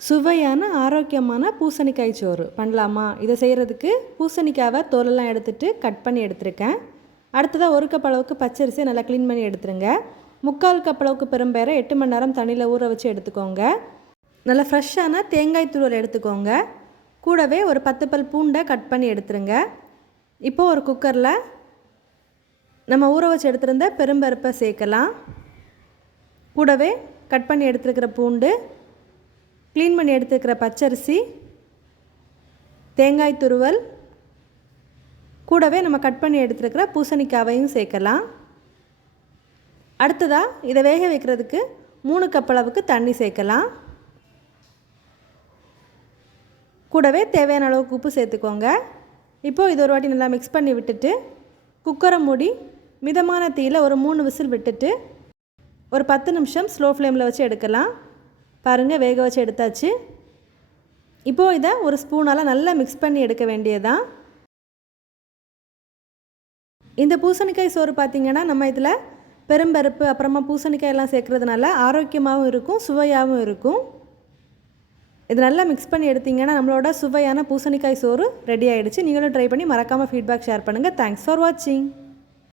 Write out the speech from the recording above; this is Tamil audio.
சுவையான ஆரோக்கியமான பூசணிக்காய் சோறு பண்ணலாமா? இதை செய்கிறதுக்கு பூசணிக்காவை தோலெல்லாம் எடுத்துகிட்டு கட் பண்ணி எடுத்துருக்கேன். அடுத்ததாக 1 கப் அளவுக்கு பச்சரிசியை நல்லா க்ளீன் பண்ணி எடுத்துருங்க. 3/4 கப் அளவுக்கு பெரும்பயிரை 8 மணி நேரம் தண்ணியில் ஊற வச்சு எடுத்துக்கோங்க. நல்லா ஃப்ரெஷ்ஷான தேங்காய் துருவல் எடுத்துக்கோங்க. கூடவே ஒரு 10 பல் பூண்டை கட் பண்ணி எடுத்துருங்க. இப்போது ஒரு குக்கரில் நம்ம ஊற வச்சு எடுத்துருந்த பெரும்பருப்பை சேர்க்கலாம். கூடவே கட் பண்ணி எடுத்துருக்கிற பூண்டு, க்ளீன் பண்ணி எடுத்துக்கிற பச்சரிசி, தேங்காய் துருவல், கூடவே நம்ம கட் பண்ணி எடுத்துருக்கிற பூசணிக்காவையும் சேர்க்கலாம். அடுத்ததாக இதை வேக வைக்கிறதுக்கு 3 கப் அளவுக்கு தண்ணி சேர்க்கலாம். கூடவே தேவையான அளவுக்கு உப்பு சேர்த்துக்கோங்க. இப்போது இது ஒரு வாட்டி நல்லா மிக்ஸ் பண்ணி விட்டுட்டு குக்கரை மூடி மிதமான தீயில் ஒரு 3 விசில் விட்டுட்டு ஒரு 10 நிமிஷம் ஸ்லோ ஃப்ளேமில் வச்சு எடுக்கலாம். பாருங்கள், வேக வச்சு எடுத்தாச்சு. இப்போது இதை ஒரு ஸ்பூனால் நல்லா மிக்ஸ் பண்ணி எடுக்க வேண்டியதான். இந்த பூசணிக்காய் சோறு பார்த்திங்கன்னா நம்ம இதில் பெரும்பருப்பு அப்புறமா பூசணிக்காய் எல்லாம் சேர்க்குறதுனால ஆரோக்கியமாகவும் இருக்கும், சுவையாகவும் இருக்கும். இது நல்லா மிக்ஸ் பண்ணி எடுத்திங்கன்னா நம்மளோட சுவையான பூசணிக்காய் சோறு ரெடி ஆகிடுச்சு. நீங்களும் ட்ரை பண்ணி மறக்காமல் ஃபீட்பேக் ஷேர் பண்ணுங்கள். தேங்க்ஸ் ஃபார் வாட்சிங்.